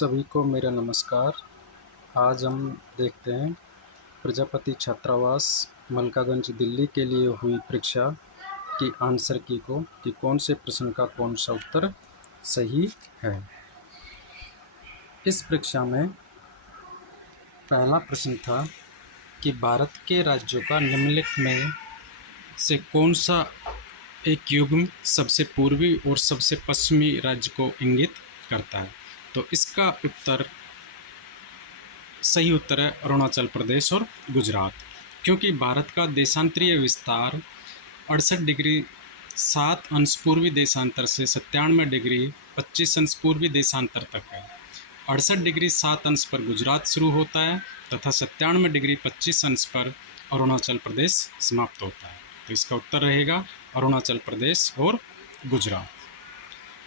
सभी को मेरा नमस्कार। आज हम देखते हैं प्रजापति छात्रावास मलकागंज दिल्ली के लिए हुई परीक्षा की आंसर की को कि कौन से प्रश्न का कौन सा उत्तर सही है। इस परीक्षा में पहला प्रश्न था कि भारत के राज्यों का निम्नलिखित में से कौन सा एक युग्म सबसे पूर्वी और सबसे पश्चिमी राज्य को इंगित करता है। तो इसका उत्तर सही उत्तर है अरुणाचल प्रदेश और गुजरात, क्योंकि भारत का देशांतरीय विस्तार 68 डिग्री 7 अंश पूर्वी देशांतर से 97 डिग्री 25 अंश पूर्वी देशांतर तक है। 68 डिग्री 7 अंश पर गुजरात शुरू होता है तथा 97 डिग्री 25 अंश पर अरुणाचल प्रदेश समाप्त होता है। तो इसका उत्तर रहेगा अरुणाचल प्रदेश और गुजरात।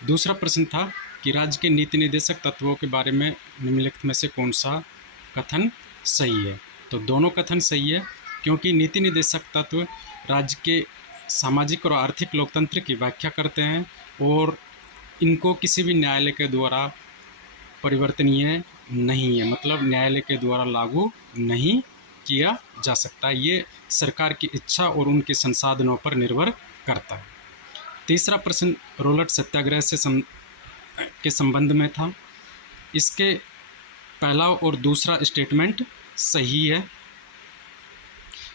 दूसरा प्रश्न था कि राज्य के नीति निर्देशक तत्वों के बारे में निम्नलिखित में से कौन सा कथन सही है। तो दोनों कथन सही है, क्योंकि नीति निर्देशक तत्व राज्य के सामाजिक और आर्थिक लोकतंत्र की व्याख्या करते हैं और इनको किसी भी न्यायालय के द्वारा परिवर्तनीय नहीं है, मतलब न्यायालय के द्वारा लागू नहीं किया जा सकता। ये सरकार की इच्छा और उनके संसाधनों पर निर्भर करता है। तीसरा प्रश्न रोलट सत्याग्रह के संबंध में था। इसके पहला और दूसरा स्टेटमेंट सही है,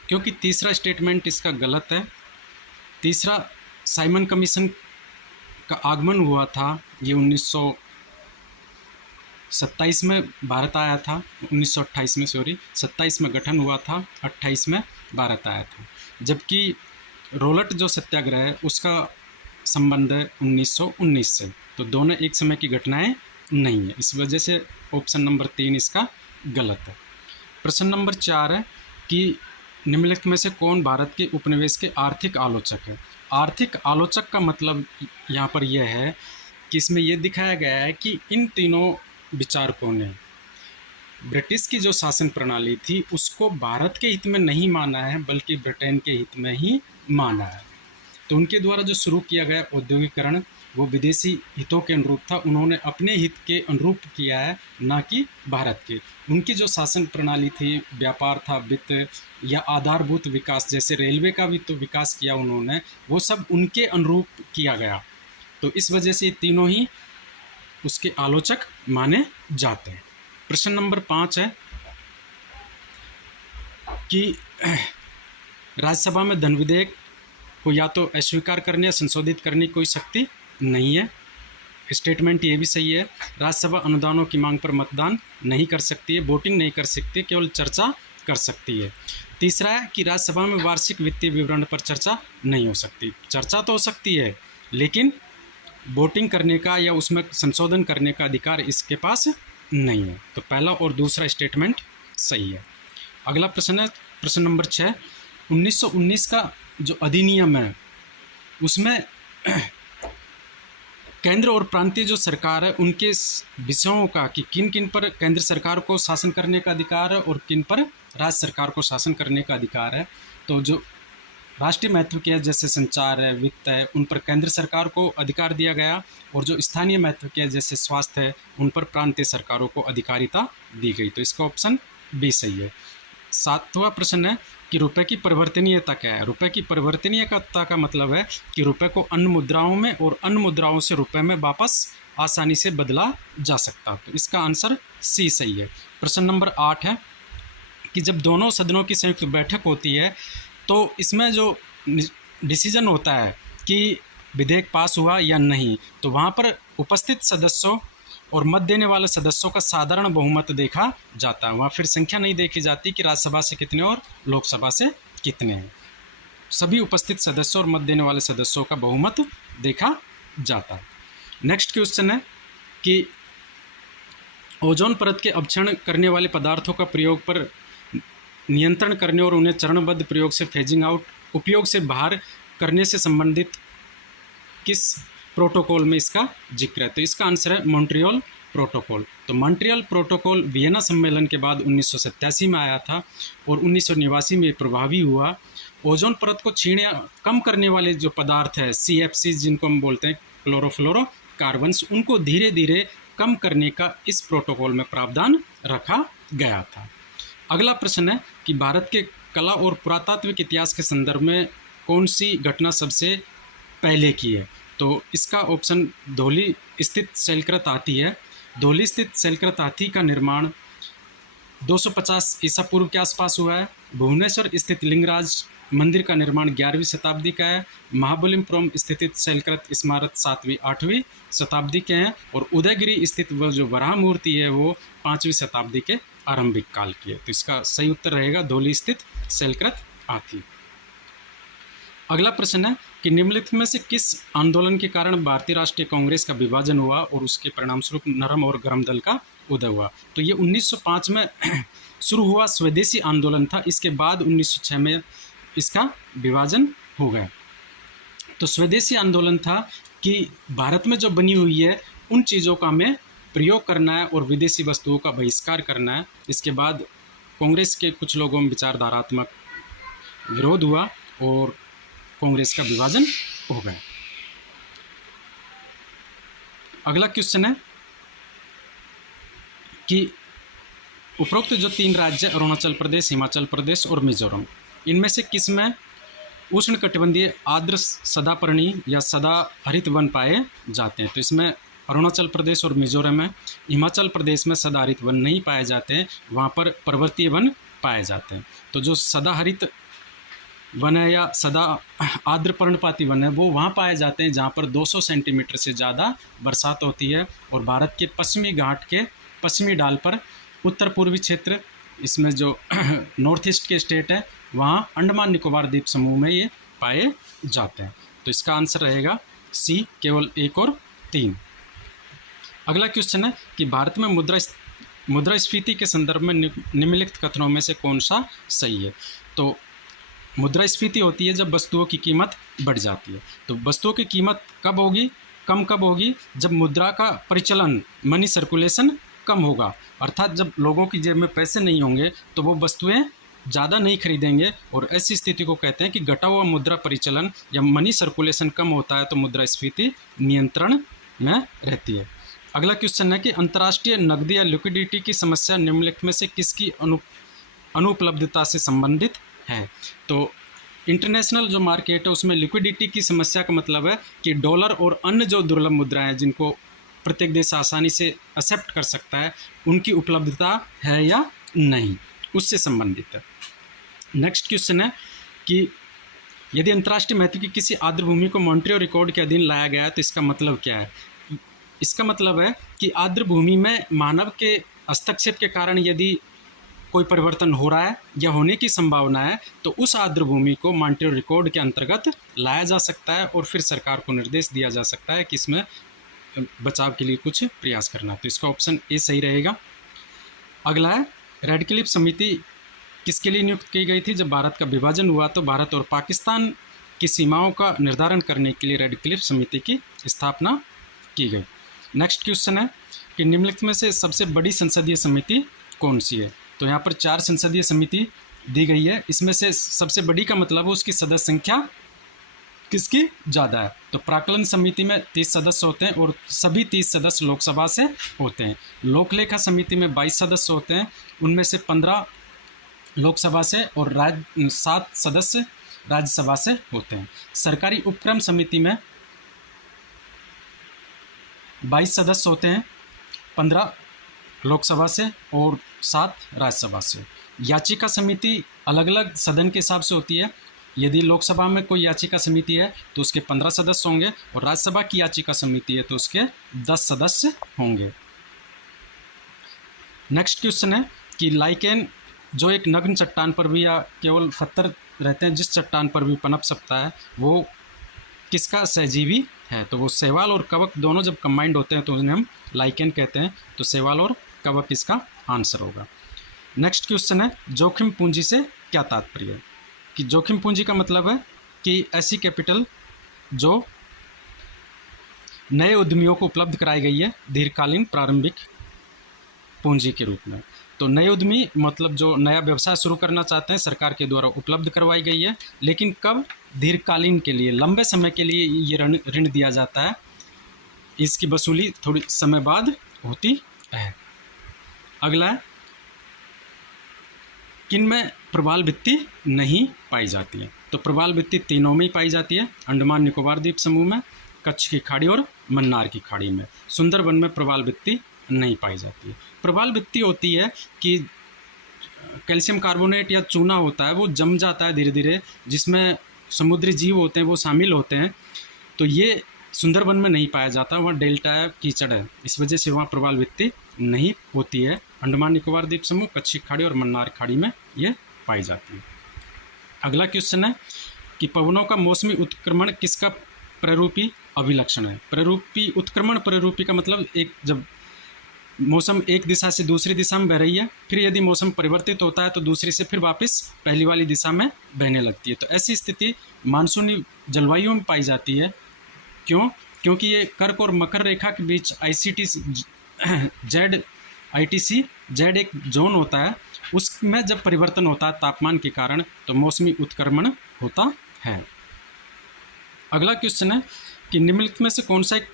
क्योंकि तीसरा स्टेटमेंट इसका गलत है। तीसरा, साइमन कमीशन का आगमन हुआ था, ये 1927 में भारत आया था, 1928 में 27 में गठन हुआ था, 28 में भारत आया था। जबकि रोलट जो सत्याग्रह है उसका संबंध है 1919 से। तो दोनों एक समय की घटनाएं नहीं है, इस वजह से ऑप्शन नंबर 3 इसका गलत है। प्रश्न नंबर 4 है कि निम्नलिखित में से कौन भारत के उपनिवेश के आर्थिक आलोचक है। आर्थिक आलोचक का मतलब यहाँ पर यह है कि इसमें यह दिखाया गया है कि इन तीनों विचारकों ने ब्रिटिश की जो शासन प्रणाली थी उसको भारत के हित में नहीं माना है, बल्कि ब्रिटेन के हित में ही माना है। तो उनके द्वारा जो शुरू किया गया औद्योगिकरण वो विदेशी हितों के अनुरूप था, उन्होंने अपने हित के अनुरूप किया है, ना कि भारत के। उनकी जो शासन प्रणाली थी, व्यापार था, वित्त या आधारभूत विकास, जैसे रेलवे का भी तो विकास किया उन्होंने, वो सब उनके अनुरूप किया गया। तो इस वजह से तीनों ही उसके आलोचक माने जाते हैं। प्रश्न नंबर 5 है कि राज्यसभा में धन विधेयक को या तो अस्वीकार करने या संशोधित करने की कोई शक्ति नहीं है। स्टेटमेंट ये भी सही है। राज्यसभा अनुदानों की मांग पर मतदान नहीं कर सकती है, वोटिंग नहीं कर सकती, केवल चर्चा कर सकती है। तीसरा है कि राज्यसभा में वार्षिक वित्तीय विवरण पर चर्चा नहीं हो सकती। चर्चा तो हो सकती है, लेकिन वोटिंग करने का या उसमें संशोधन करने का अधिकार इसके पास नहीं है। तो पहला और दूसरा स्टेटमेंट सही है। अगला प्रश्न है प्रश्न नंबर 6। 1919 का जो अधिनियम है उसमें केंद्र और प्रांतीय जो सरकार है उनके विषयों का कि किन किन पर केंद्र सरकार को शासन करने का अधिकार है और किन पर राज्य सरकार को शासन करने का अधिकार है। तो जो राष्ट्रीय महत्व के जैसे संचार है, वित्त है, उन पर केंद्र सरकार को अधिकार दिया गया, और जो स्थानीय महत्व के जैसे स्वास्थ्य है उन पर प्रांतीय सरकारों को अधिकारिता दी गई। तो इसका ऑप्शन बी सही है। 7वां प्रश्न है कि रुपए की परिवर्तनीयता क्या है। रुपए की परिवर्तनीयता का मतलब है कि रुपए को अन्य मुद्राओं में और अन्य मुद्राओं से रुपए में वापस आसानी से बदला जा सकता है। तो इसका आंसर सी सही है। प्रश्न नंबर 8 है कि जब दोनों सदनों की संयुक्त बैठक होती है तो इसमें जो डिसीजन होता है कि विधेयक पास हुआ या नहीं, तो वहाँ पर उपस्थित सदस्यों और मत देने वाले सदस्यों का साधारण बहुमत देखा जाता है। वहाँ फिर संख्या नहीं देखी जाती कि राज्यसभा से कितने और लोकसभा से कितने हैं। सभी उपस्थित सदस्यों और मत देने वाले सदस्यों का बहुमत देखा जाता है। नेक्स्ट क्वेश्चन है कि ओजोन परत के अपक्षरण करने वाले पदार्थों का प्रयोग पर नियंत्रण करने और उन्हें चरणबद्ध प्रयोग से फेजिंग आउट उपयोग से बाहर करने से संबंधित किस प्रोटोकॉल में इसका जिक्र है। तो इसका आंसर है मॉन्ट्रियल प्रोटोकॉल। तो मॉन्ट्रियल प्रोटोकॉल वियना सम्मेलन के बाद 1987 में आया था और 1989 में प्रभावी हुआ। ओजोन परत को छीण या कम करने वाले जो पदार्थ है CFC जिनको हम बोलते हैं क्लोरोफ्लोरोकार्बन्स, उनको धीरे धीरे कम करने का इस प्रोटोकॉल में प्रावधान रखा गया था। अगला प्रश्न है कि भारत के कला और पुरातात्विक इतिहास के संदर्भ में कौन सी घटना सबसे पहले की है? तो इसका ऑप्शन धौली स्थित शैलकृत हाथी है। धौली स्थित शैलकृत हाथी का निर्माण 250 ईसा पूर्व के आसपास हुआ है। भुवनेश्वर स्थित लिंगराज मंदिर का निर्माण 11वीं शताब्दी का है। महाबलिपुरम स्थित शैलकृत स्मारक 7वीं 8वीं शताब्दी के हैं और उदयगिरी स्थित वो जो वराह मूर्ति है वो 5वीं शताब्दी के आरंभिक काल की है। तो इसका सही उत्तर रहेगा धौली स्थित शैलकृत हाथी। अगला प्रश्न है कि निम्नलिखित में से किस आंदोलन के कारण भारतीय राष्ट्रीय कांग्रेस का विभाजन हुआ और उसके परिणामस्वरूप नरम और गर्म दल का उदय हुआ? तो ये 1905 में शुरू हुआ स्वदेशी आंदोलन था। इसके बाद 1906 में इसका विभाजन हो गया। तो स्वदेशी आंदोलन था कि भारत में जो बनी हुई है उन चीज़ों का हमें प्रयोग करना है और विदेशी वस्तुओं का बहिष्कार करना है। इसके बाद कांग्रेस के कुछ लोगों में विचारधारात्मक विरोध हुआ और कांग्रेस का विभाजन हो गया। अगला क्वेश्चन है कि उपरोक्त जो 3 राज्य अरुणाचल प्रदेश, हिमाचल प्रदेश और मिजोरम, इनमें से किस में उष्णकटिबंधीय आर्द्र सदापर्णी या सदा हरित वन पाए जाते हैं? तो इसमें अरुणाचल प्रदेश और मिजोरम में। हिमाचल प्रदेश में सदा हरित वन नहीं पाए जाते हैं, वहाँ पर पर्वतीय वन पाए जाते हैं। तो जो सदा हरित वन है या सदा आर्द्र पर्णपाती वन है वो वहाँ पाए जाते हैं जहाँ पर 200 सेंटीमीटर से ज़्यादा बरसात होती है। और भारत के पश्चिमी घाट के पश्चिमी ढाल पर उत्तर पूर्वी क्षेत्र, इसमें जो नॉर्थ ईस्ट के स्टेट है वहाँ अंडमान निकोबार द्वीप समूह में ये पाए जाते हैं। तो इसका आंसर रहेगा सी, केवल 1 और 3। अगला क्वेश्चन है कि भारत में मुद्रास्फीति के संदर्भ में निम्नलिखित कथनों में से कौन सा सही है? तो मुद्रास्फीति होती है जब वस्तुओं की कीमत बढ़ जाती है। तो वस्तुओं की कीमत कब होगी, कब होगी? जब मुद्रा का परिचलन, मनी सर्कुलेशन कम होगा। अर्थात जब लोगों की जेब में पैसे नहीं होंगे तो वो वस्तुएं ज़्यादा नहीं खरीदेंगे और ऐसी स्थिति को कहते हैं कि घटा हुआ मुद्रा परिचलन या मनी सर्कुलेशन कम होता है तो मुद्रास्फीति नियंत्रण में रहती है। अगला क्वेश्चन है कि अंतर्राष्ट्रीय नकदी या लिक्विडिटी की समस्या निम्नलिखित में से किसकी अनुपलब्धता से संबंधित है? तो इंटरनेशनल जो मार्केट है उसमें लिक्विडिटी की समस्या का मतलब है कि डॉलर और अन्य जो दुर्लभ मुद्राएं हैं जिनको प्रत्येक देश आसानी से एक्सेप्ट कर सकता है उनकी उपलब्धता है या नहीं, उससे संबंधित है। नेक्स्ट क्वेश्चन है कि यदि अंतर्राष्ट्रीय महत्व की किसी आर्द्र भूमि को मॉन्ट्रियल रिकॉर्ड के अधीन लाया गया है तो इसका मतलब क्या है? इसका मतलब है कि आर्द्र भूमि में मानव के हस्तक्षेप के कारण यदि कोई परिवर्तन हो रहा है या होने की संभावना है तो उस आर्द्र भूमि को मॉन्ट्रियल रिकॉर्ड के अंतर्गत लाया जा सकता है और फिर सरकार को निर्देश दिया जा सकता है कि इसमें बचाव के लिए कुछ प्रयास करना। तो इसका ऑप्शन ए सही रहेगा। अगला है रेडक्लिफ समिति किसके लिए नियुक्त की गई थी? जब भारत का विभाजन हुआ तो भारत और पाकिस्तान की सीमाओं का निर्धारण करने के लिए रेडक्लिफ समिति की स्थापना की गई। नेक्स्ट क्वेश्चन है कि निम्नलिखित में से सबसे बड़ी संसदीय समिति कौन सी है? तो यहाँ पर 4 संसदीय समिति दी गई है। इसमें से सबसे बड़ी का मतलब है उसकी सदस्य संख्या किसकी ज़्यादा है। तो प्राक्कलन समिति में 30 सदस्य होते हैं और सभी 30 सदस्य लोकसभा से होते हैं। लोकलेखा समिति में 22 सदस्य होते हैं, उनमें से 15 लोकसभा से और 7 सदस्य राज्यसभा से होते हैं। सरकारी उपक्रम समिति में 22 सदस्य होते हैं, 15 लोकसभा से और 7 राज्यसभा से। याचिका समिति अलग अलग सदन के हिसाब से होती है। यदि लोकसभा में कोई याचिका समिति है तो उसके 15 सदस्य होंगे और राज्यसभा की याचिका समिति है तो उसके 10 सदस्य होंगे। नेक्स्ट क्वेश्चन है कि लाइकेन जो एक नग्न चट्टान पर भी या केवल पत्थर रहते हैं जिस चट्टान पर भी पनप सकता है वो किसका सहजीवी है? तो वो शैवाल और कवक दोनों जब कंबाइंड होते हैं तो उन्हें हम लाइकेन कहते हैं। तो शैवाल और कवक इसका आंसर होगा। नेक्स्ट क्वेश्चन है जोखिम पूंजी से क्या तात्पर्य है? कि जोखिम पूंजी का मतलब है कि ऐसी कैपिटल जो नए उद्यमियों को उपलब्ध कराई गई है दीर्घकालीन प्रारंभिक पूंजी के रूप में। तो नए उद्यमी मतलब जो नया व्यवसाय शुरू करना चाहते हैं सरकार के द्वारा उपलब्ध करवाई गई है, लेकिन कब? दीर्घकालीन के लिए, लंबे समय के लिए ये ऋण दिया जाता है। इसकी वसूली थोड़ी समय बाद होती है। अगला है, किन में प्रवाल भित्ति नहीं पाई जाती है? तो प्रवाल भित्ति तीनों में ही पाई जाती है, अंडमान निकोबार द्वीप समूह में, कच्छ की खाड़ी और मन्नार की खाड़ी में। सुंदरबन में प्रवाल भित्ति नहीं पाई जाती है। प्रवाल भित्ति होती है कि कैल्शियम कार्बोनेट या चूना होता है, वो जम जाता है धीरे धीरे, जिसमें समुद्री जीव होते हैं वो शामिल होते हैं। तो ये सुंदरबन में नहीं पाया जाता, वहाँ डेल्टा है, कीचड़ है, इस वजह से वहाँ प्रवाल भित्ति नहीं होती है। अंडमान निकोबार द्वीप समूह, कच्छ की खाड़ी और मन्नार खाड़ी में ये पाई जाती है। अगला क्वेश्चन है कि पवनों का मौसमी उत्क्रमण किसका प्ररूपी अभिलक्षण है? प्ररूपी उत्क्रमण, प्ररूपी का मतलब एक, जब मौसम एक दिशा से दूसरी दिशा में बह रही है, फिर यदि मौसम परिवर्तित होता है तो दूसरी से फिर वापस पहली वाली दिशा में बहने लगती है। तो ऐसी स्थिति मानसूनी जलवायु में पाई जाती है। क्यों? क्योंकि ये कर्क और मकर रेखा के बीच आईटीसी जेड एक जोन होता है, उसमें जब परिवर्तन होता है तापमान के कारण तो मौसमी उत्क्रमण होता है। अगला क्वेश्चन है कि निम्नलिखित में से कौन सा एक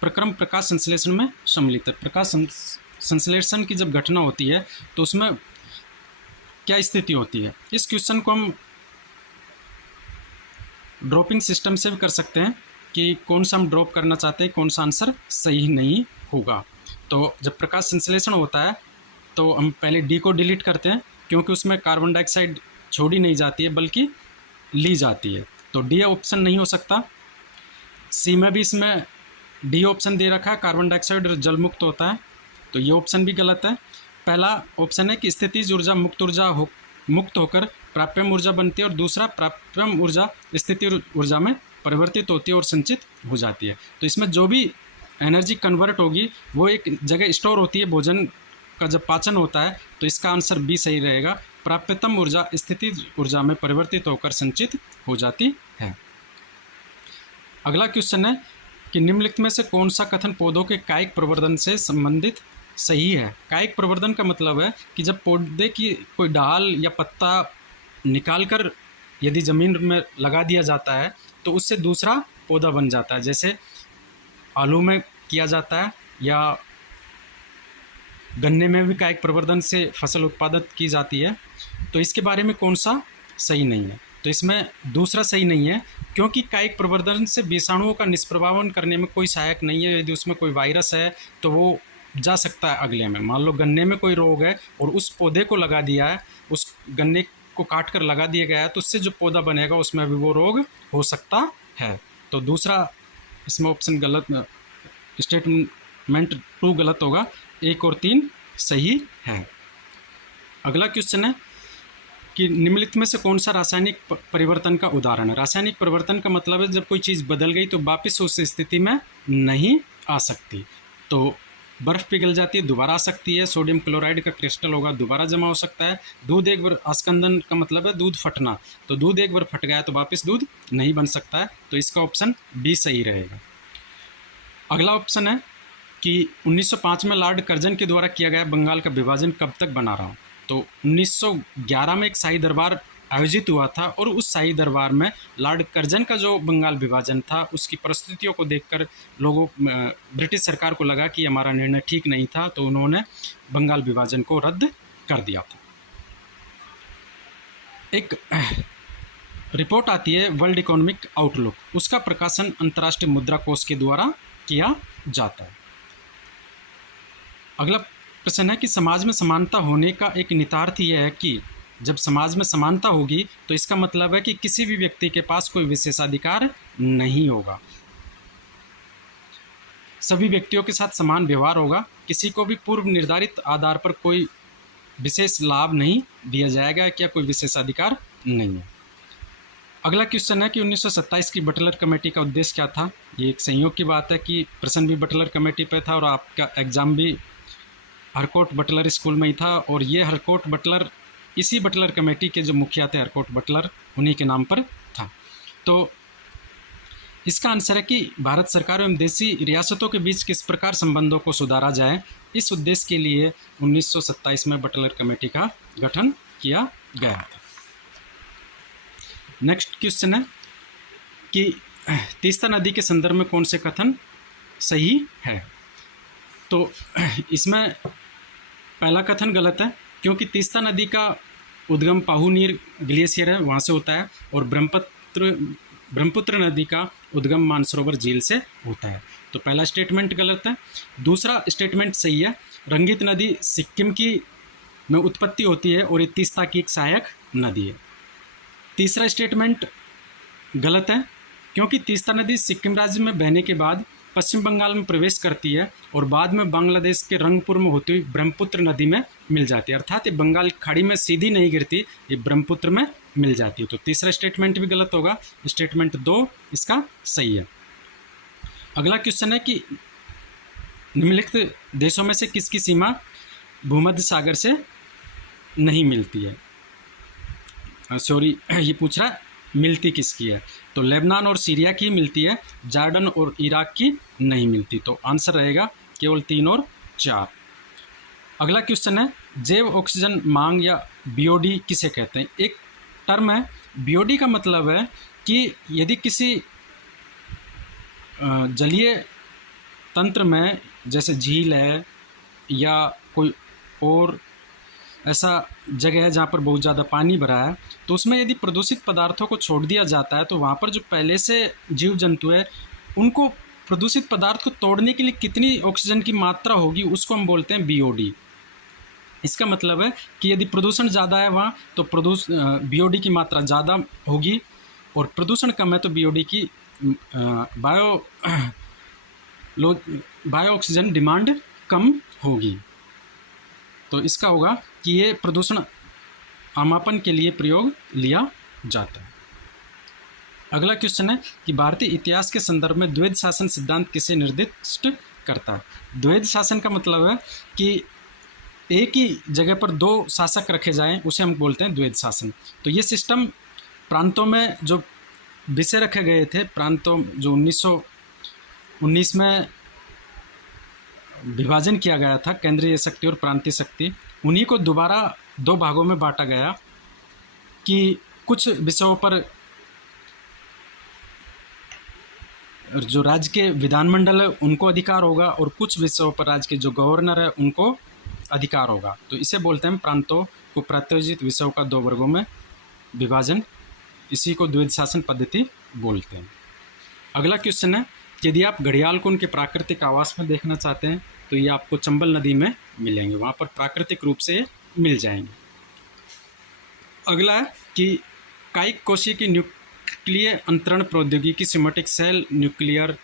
प्रक्रम प्रकाश संश्लेषण में सम्मिलित है? प्रकाश संश्लेषण की जब घटना होती है तो उसमें क्या स्थिति होती है? इस क्वेश्चन को हम ड्रॉपिंग सिस्टम से भी कर सकते हैं कि कौन सा हम ड्रॉप करना चाहते हैं, कौन सा आंसर सही नहीं होगा। तो जब प्रकाश संश्लेषण होता है तो हम पहले डी को डिलीट करते हैं, क्योंकि उसमें कार्बन डाइऑक्साइड छोड़ी नहीं जाती है बल्कि ली जाती है। तो डी ऑप्शन नहीं हो सकता। सी में भी इसमें डी ऑप्शन दे रखा है, कार्बन डाइऑक्साइड और जल मुक्त होता है, तो ये ऑप्शन भी गलत है। पहला ऑप्शन है कि स्थितिज ऊर्जा मुक्त होकर प्राप्यम ऊर्जा बनती है, और दूसरा प्राप्यम ऊर्जा स्थिति ऊर्जा में परिवर्तित होती है और संचित हो जाती है। तो इसमें जो भी एनर्जी कन्वर्ट होगी वो एक जगह स्टोर होती है, भोजन का जब पाचन होता है, तो इसका आंसर बी सही रहेगा। प्राप्यतम ऊर्जा स्थितिज ऊर्जा में परिवर्तित होकर संचित हो जाती है। अगला क्वेश्चन है कि निम्नलिखित में से कौन सा कथन पौधों के कायिक प्रवर्धन से संबंधित सही है? कायिक प्रवर्धन का मतलब है कि जब पौधे की कोई डाल या पत्ता निकालकर यदि ज़मीन में लगा दिया जाता है तो उससे दूसरा पौधा बन जाता है, जैसे आलू में किया जाता है या गन्ने में भी कायिक प्रवर्धन से फसल उत्पादन की जाती है। तो इसके बारे में कौन सा सही नहीं है? तो इसमें दूसरा सही नहीं है, क्योंकि कायिक प्रवर्धन से विषाणुओं का निष्प्रभावन करने में कोई सहायक नहीं है। यदि उसमें कोई वायरस है तो वो जा सकता है अगले में। मान लो गन्ने में कोई रोग है और उस पौधे को लगा दिया है, उस गन्ने को काट कर लगा दिया गया है, तो उससे जो पौधा बनेगा उसमें भी वो रोग हो सकता है। तो दूसरा इसमें ऑप्शन गलत, स्टेटमेंट 2 गलत होगा, 1 और 3 सही है। अगला क्वेश्चन है कि निम्नलिखित में से कौन सा रासायनिक परिवर्तन का उदाहरण है? रासायनिक परिवर्तन का मतलब है जब कोई चीज़ बदल गई तो वापस उस स्थिति में नहीं आ सकती। तो बर्फ़ पिघल जाती है, दोबारा आ सकती है। सोडियम क्लोराइड का क्रिस्टल होगा, दोबारा जमा हो सकता है। दूध एक बार, आस्कंदन का मतलब है दूध फटना, तो दूध एक बार फट गया तो वापस दूध नहीं बन सकता है। तो इसका ऑप्शन बी सही रहेगा। अगला ऑप्शन है कि 1905 में लॉर्ड कर्जन के द्वारा किया गया बंगाल का विभाजन कब तक बना रहा? तो 1911 में एक शाही दरबार आयोजित हुआ था, और उस शाही दरबार में लॉर्ड कर्जन का जो बंगाल विभाजन था उसकी परिस्थितियों को देखकर लोगों, ब्रिटिश सरकार को लगा कि हमारा निर्णय ठीक नहीं था, तो उन्होंने बंगाल विभाजन को रद्द कर दिया था। एक रिपोर्ट आती है वर्ल्ड इकोनॉमिक आउटलुक, उसका प्रकाशन अंतर्राष्ट्रीय मुद्रा कोष के द्वारा किया जाता है। अगला प्रश्न है कि समाज में समानता होने का एक निहितार्थ यह है कि जब समाज में समानता होगी तो इसका मतलब है कि किसी भी व्यक्ति के पास कोई विशेषाधिकार नहीं होगा, सभी व्यक्तियों के साथ समान व्यवहार होगा, किसी को भी पूर्व निर्धारित आधार पर कोई विशेष लाभ नहीं दिया जाएगा, क्या कोई विशेषाधिकार नहीं है। अगला क्वेश्चन है कि 1927 की बटलर कमेटी का उद्देश्य क्या था? ये एक संयोग की बात है कि प्रश्न भी बटलर कमेटी पे था और आपका एग्ज़ाम भी हरकोट बटलर स्कूल में ही था, और ये हरकोट बटलर इसी बटलर कमेटी के जो मुखिया थे हरकोट बटलर, उन्हीं के नाम पर था। तो इसका आंसर है कि भारत सरकार एवं देशी रियासतों के बीच किस प्रकार संबंधों को सुधारा जाए, इस उद्देश्य के लिए 1927 में बटलर कमेटी का गठन किया गया था। नेक्स्ट क्वेश्चन है कि तीस्ता नदी के संदर्भ में कौन से कथन सही है? तो इसमें पहला कथन गलत है, क्योंकि तीस्ता नदी का उद्गम पाहुनीर ग्लेशियर है, वहाँ से होता है, और ब्रह्मपुत्र नदी का उद्गम मानसरोवर झील से होता है। तो पहला स्टेटमेंट गलत है। दूसरा स्टेटमेंट सही है, रंगित नदी सिक्किम की में उत्पत्ति होती है और ये तीस्ता की एक सहायक नदी है। तीसरा स्टेटमेंट गलत है, क्योंकि तीस्ता नदी सिक्किम राज्य में बहने के बाद पश्चिम बंगाल में प्रवेश करती है और बाद में बांग्लादेश के रंगपुर में होती हुई ब्रह्मपुत्र नदी में मिल जाती है। अर्थात ये बंगाल खाड़ी में सीधी नहीं गिरती, ये ब्रह्मपुत्र में मिल जाती है। तो तीसरा स्टेटमेंट भी गलत होगा, स्टेटमेंट 2 इसका सही है। अगला क्वेश्चन है कि निम्नलिखित देशों में से किसकी सीमा भूमध्य सागर से नहीं मिलती है। सॉरी, ये पूछ रहा है मिलती किसकी है, तो लेबनान और सीरिया की मिलती है, जॉर्डन और इराक की नहीं मिलती। तो आंसर रहेगा केवल 3 और 4। अगला क्वेश्चन है जैव ऑक्सीजन मांग या बीओडी किसे कहते हैं। एक टर्म है, बीओडी का मतलब है कि यदि किसी जलीय तंत्र में, जैसे झील है या कोई और ऐसा जगह है जहाँ पर बहुत ज़्यादा पानी भरा है, तो उसमें यदि प्रदूषित पदार्थों को छोड़ दिया जाता है तो वहाँ पर जो पहले से जीव जंतु है उनको प्रदूषित पदार्थ को तोड़ने के लिए कितनी ऑक्सीजन की मात्रा होगी, उसको हम बोलते हैं बीओडी। इसका मतलब है कि यदि प्रदूषण ज़्यादा है वहाँ तो बीओडी की मात्रा ज़्यादा होगी, और प्रदूषण कम है तो बीओडी की बायो ऑक्सीजन डिमांड कम होगी। तो इसका होगा कि ये प्रदूषण आमापन के लिए प्रयोग लिया जाता है। अगला क्वेश्चन है कि भारतीय इतिहास के संदर्भ में द्वैध शासन सिद्धांत किसे निर्दिष्ट करता है। द्वैध शासन का मतलब है कि एक ही जगह पर 2 शासक रखे जाएं, उसे हम बोलते हैं द्वैध शासन। तो ये सिस्टम प्रांतों में जो विषय रखे गए थे, प्रांतों जो 1919 में विभाजन किया गया था, केंद्रीय शक्ति और प्रांतीय शक्ति, उन्हीं को दोबारा 2 भागों में बांटा गया कि कुछ विषयों पर जो राज्य के विधानमंडल है उनको अधिकार होगा और कुछ विषयों पर राज्य के जो गवर्नर है उनको अधिकार होगा। तो इसे बोलते हैं प्रांतों को प्रायोजित विषयों का 2 वर्गों में विभाजन, इसी को द्वैध शासन पद्धति बोलते हैं। अगला क्वेश्चन है कि यदि आप घड़ियाल को उनके प्राकृतिक आवास में देखना चाहते हैं तो ये आपको चंबल नदी में मिलेंगे, वहाँ पर प्राकृतिक रूप से मिल जाएंगे। अगला है कि कायिक कोशिका की न्यूक्लियर अंतरण प्रौद्योगिकी somatic cell nuclear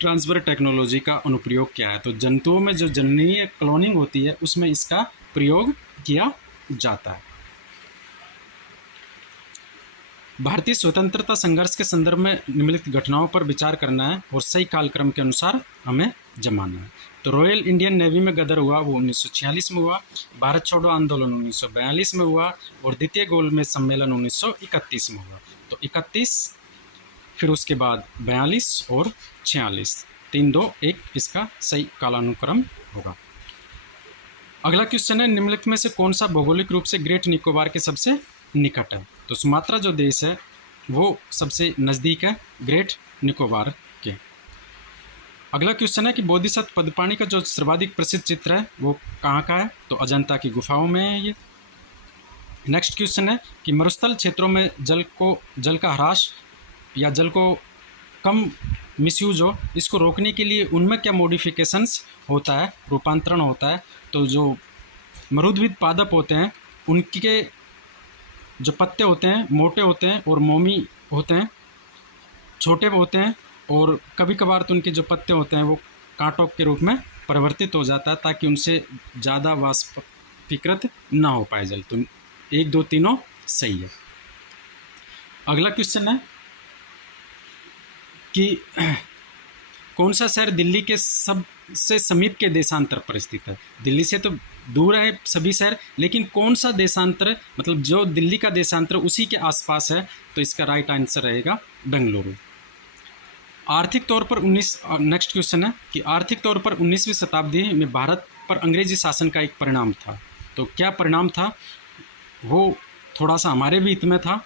transfer technology का अनुप्रयोग क्या है। तो जंतुओं में जो जननीय क्लोनिंग होती है उसमें इसका प्रयोग किया जाता है। भारतीय स्वतंत्रता संघर्ष के संदर्भ में निम्नलिखित घटनाओं पर विचार करना है और सही कालक्रम के अनुसार हमें जमाना है। तो रॉयल इंडियन नेवी में गदर हुआ वो 1946 में हुआ, भारत छोड़ो आंदोलन 1942 में हुआ और द्वितीय गोलमेज सम्मेलन 1931 में हुआ। तो 31, फिर उसके बाद 42 और 46, 3, 2, 1 इसका सही कालानुक्रम होगा। अगला क्वेश्चन है निम्नलिखित में से कौन सा भौगोलिक रूप से ग्रेट निकोबार के सबसे निकट है। तो सुमात्रा जो देश है वो सबसे नज़दीक है ग्रेट निकोबार के। अगला क्वेश्चन है कि बोधिसत्व पद्मपाणि का जो सर्वाधिक प्रसिद्ध चित्र है वो कहाँ का है। तो अजंता की गुफाओं में है ये। नेक्स्ट क्वेश्चन है कि मरुस्थल क्षेत्रों में जल का ह्रास या जल को कम मिसयूज हो, इसको रोकने के लिए उनमें क्या मॉडिफिकेशंस होता है, रूपांतरण होता है। तो जो मरुद्भिद पादप होते हैं उनके जो पत्ते होते हैं मोटे होते हैं और मोमी होते हैं, छोटे होते हैं, और कभी कभार तो उनके जो पत्ते होते हैं वो कांटों के रूप में परिवर्तित हो जाता है ताकि उनसे ज़्यादा वाष्पीकृत ना हो पाए जल। तो 1, 2, 3 सही है। अगला क्वेश्चन है कि कौन सा शहर दिल्ली के सबसे समीप के देशांतर पर स्थित है। दिल्ली से तो दूर है सभी शहर, लेकिन कौन सा देशांतर, मतलब जो दिल्ली का देशांतर उसी के आसपास है, तो इसका राइट आंसर रहेगा बेंगलुरु। आर्थिक तौर पर नेक्स्ट क्वेश्चन है कि आर्थिक तौर पर 19वीं शताब्दी में भारत पर अंग्रेजी शासन का एक परिणाम था। तो क्या परिणाम था, वो थोड़ा सा हमारे भी हित में था,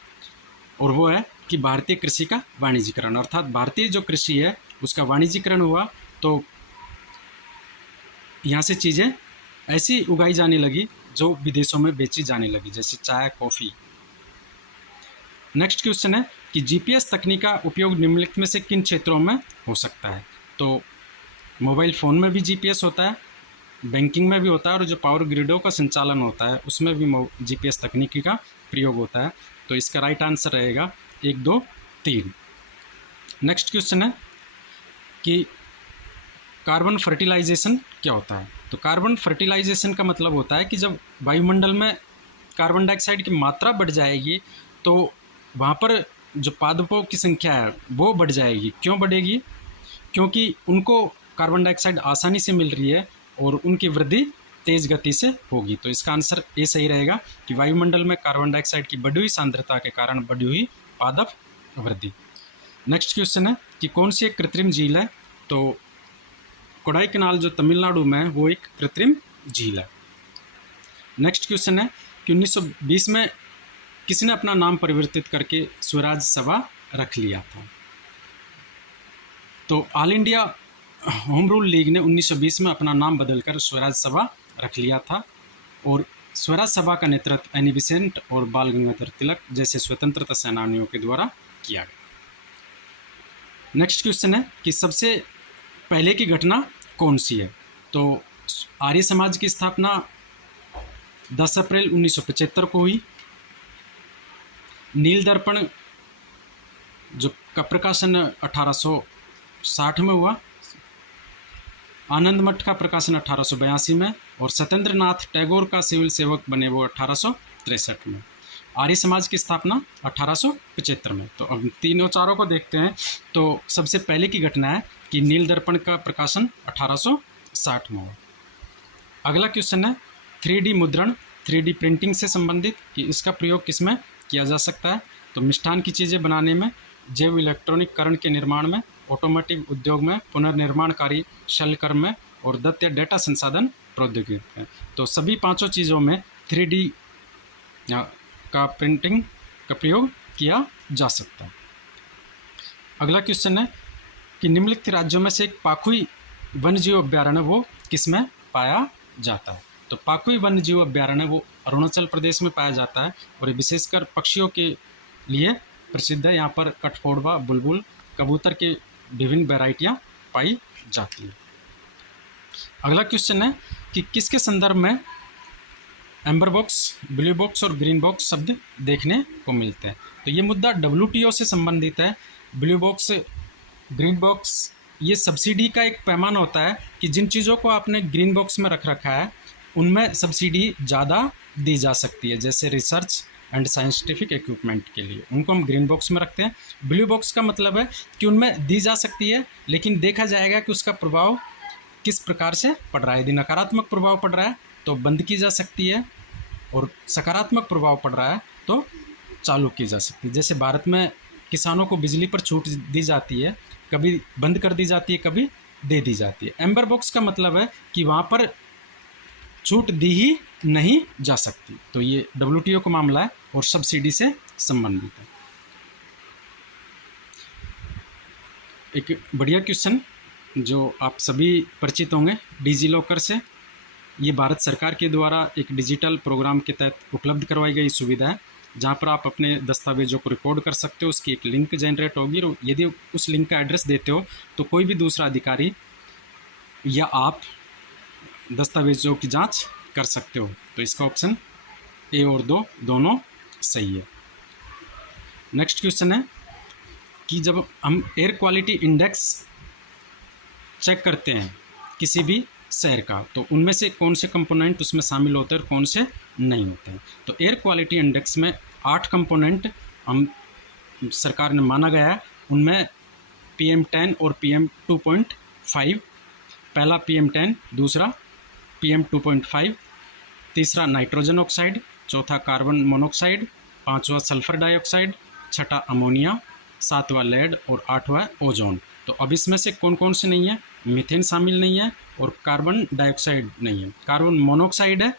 और वो है कि भारतीय कृषि का वाणिज्यीकरण, अर्थात भारतीय जो कृषि है उसका वाणिज्यीकरण हुआ। तो यहाँ से चीज़ें ऐसी उगाई जाने लगी जो विदेशों में बेची जाने लगी, जैसे चाय, कॉफ़ी। नेक्स्ट क्वेश्चन है कि जीपीएस तकनीक का उपयोग निम्नलिखित में से किन क्षेत्रों में हो सकता है। तो मोबाइल फ़ोन में भी जीपीएस होता है, बैंकिंग में भी होता है, और जो पावर ग्रिडों का संचालन होता है उसमें भी जीपीएस तकनीकी का प्रयोग होता है। तो इसका राइट आंसर रहेगा 1, 2, 3। नेक्स्ट क्वेश्चन है कि कार्बन फर्टिलाइजेशन क्या होता है। तो कार्बन फर्टिलाइजेशन का मतलब होता है कि जब वायुमंडल में कार्बन डाइऑक्साइड की मात्रा बढ़ जाएगी तो वहाँ पर जो पादपों की संख्या है वो बढ़ जाएगी। क्यों बढ़ेगी? क्योंकि उनको कार्बन डाइऑक्साइड आसानी से मिल रही है और उनकी वृद्धि तेज़ गति से होगी। तो इसका आंसर ये सही रहेगा कि वायुमंडल में कार्बन डाइऑक्साइड की बढ़ी हुई सांद्रता के कारण बढ़ी हुई पादप वृद्धि। नेक्स्ट क्वेश्चन है कि कौन सी एक कृत्रिम झील है। तो कोडाईकनाल जो तमिलनाडु में है वो एक कृत्रिम झील है। नेक्स्ट क्वेश्चन है कि 1920 में किसने अपना नाम परिवर्तित करके स्वराज सभा रख लिया था। तो all India home rule league ने 1920 में अपना नाम बदलकर स्वराज सभा रख लिया था, और स्वराज सभा का नेतृत्व एनी बेसेंट और बाल गंगाधर तिलक जैसे स्वतंत्रता सेनानियों के द्वारा किया गया। नेक्स्ट क्वेश्चन है कि सबसे पहले की घटना कौन सी है। तो आर्य समाज की स्थापना 10 अप्रैल 1975 को हुई। नील दर्पण जो का प्रकाशन 1860 में हुआ। आनंद मठ का प्रकाशन 1882 में, और सत्येंद्र नाथ टैगोर का सिविल सेवक बने वो 1863 में। आर्य समाज की स्थापना 1875 में। तो अब तीनों चारों को देखते हैं। तो सबसे पहले की घटना है कि नील दर्पण का प्रकाशन 1860 में हुआ। अगला क्वेश्चन है 3D मुद्रण, 3D प्रिंटिंग से संबंधित, कि इसका प्रयोग किसमें किया जा सकता है। तो मिष्ठान की चीज़ें बनाने में, जैव इलेक्ट्रॉनिक करण के निर्माण में, ऑटोमोटिव उद्योग में, पुनर्निर्माणकारी शल्यकर्म में, और दत्त या डेटा संसाधन प्रौद्योगिकी में। तो सभी पांचों चीज़ों में 3D का प्रिंटिंग का प्रयोग किया जा सकता है। अगला क्वेश्चन है कि निम्नलिखित राज्यों में से एक पाखुई वन्यजीव अभ्यारण्य वो किसमें पाया जाता है। तो पाखुई वन्यजीव अभ्यारण्य वो अरुणाचल प्रदेश में पाया जाता है, और ये विशेषकर पक्षियों के लिए प्रसिद्ध है। यहाँ पर कठफोड़वा, बुलबुल, कबूतर के विभिन्न वैरायटियाँ पाई जाती हैं। अगला क्वेश्चन है कि किसके संदर्भ में एम्बर बॉक्स, ब्लू बॉक्स और ग्रीन बॉक्स शब्द देखने को मिलते हैं। तो ये मुद्दा WTO से संबंधित है। ब्लू बॉक्स, ग्रीन बॉक्स, ये सब्सिडी का एक पैमाना होता है कि जिन चीज़ों को आपने ग्रीन बॉक्स में रख रखा है उनमें सब्सिडी ज़्यादा दी जा सकती है, जैसे रिसर्च एंड साइंटिफिक इक्विपमेंट के लिए उनको हम ग्रीन बॉक्स में रखते हैं। ब्लू बॉक्स का मतलब है कि उनमें दी जा सकती है, लेकिन देखा जाएगा कि उसका प्रभाव किस प्रकार से पड़ रहा है। यदि नकारात्मक प्रभाव पड़ रहा है तो बंद की जा सकती है, और सकारात्मक प्रभाव पड़ रहा है तो चालू की जा सकती है। जैसे भारत में किसानों को बिजली पर छूट दी जाती है, कभी बंद कर दी जाती है, कभी दे दी जाती है। एम्बर बॉक्स का मतलब है कि वहाँ पर छूट दी ही नहीं जा सकती। तो ये WTO का मामला है और सब्सिडी से संबंधित है। एक बढ़िया क्वेश्चन जो आप सभी परिचित होंगे, डिजिलॉकर से। ये भारत सरकार के द्वारा एक डिजिटल प्रोग्राम के तहत उपलब्ध करवाई गई सुविधा है, जहाँ पर आप अपने दस्तावेजों को रिकॉर्ड कर सकते हो। उसकी एक लिंक जनरेट होगी, और यदि उस लिंक का एड्रेस देते हो तो कोई भी दूसरा अधिकारी या आप दस्तावेजों की जांच कर सकते हो। तो इसका ऑप्शन A और 2 दोनों सही है। नेक्स्ट क्वेश्चन है कि जब हम एयर क्वालिटी इंडेक्स चेक करते हैं किसी भी शहर का, तो उनमें से कौन से कंपोनेंट उसमें शामिल होते हैं और कौन से नहीं होते हैं। तो एयर क्वालिटी इंडेक्स में 8 कंपोनेंट हम सरकार ने माना गया है। उनमें PM10 और PM2.5, पहला PM10, दूसरा PM2.5, तीसरा नाइट्रोजन ऑक्साइड, चौथा कार्बन मोनोऑक्साइड, पांचवा सल्फर डाइऑक्साइड, छठा अमोनिया, सातवां लेड और आठवां ओजोन। तो अब इसमें से कौन कौन से नहीं है? मीथेन शामिल नहीं है और कार्बन डाइऑक्साइड नहीं है। कार्बन मोनोऑक्साइड है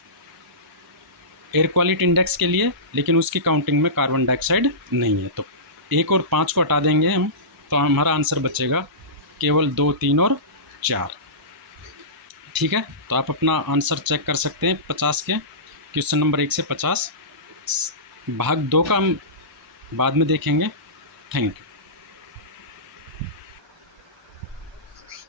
एयर क्वालिटी इंडेक्स के लिए, लेकिन उसकी काउंटिंग में कार्बन डाइऑक्साइड नहीं है। तो 1 और 5 को हटा देंगे हम, तो हमारा आंसर बचेगा केवल 2, 3 और 4। ठीक। ठीक है, तो आप अपना आंसर चेक कर सकते हैं 50 के, क्वेश्चन नंबर 1 से 50। भाग 2 का हम बाद में देखेंगे। Thank you.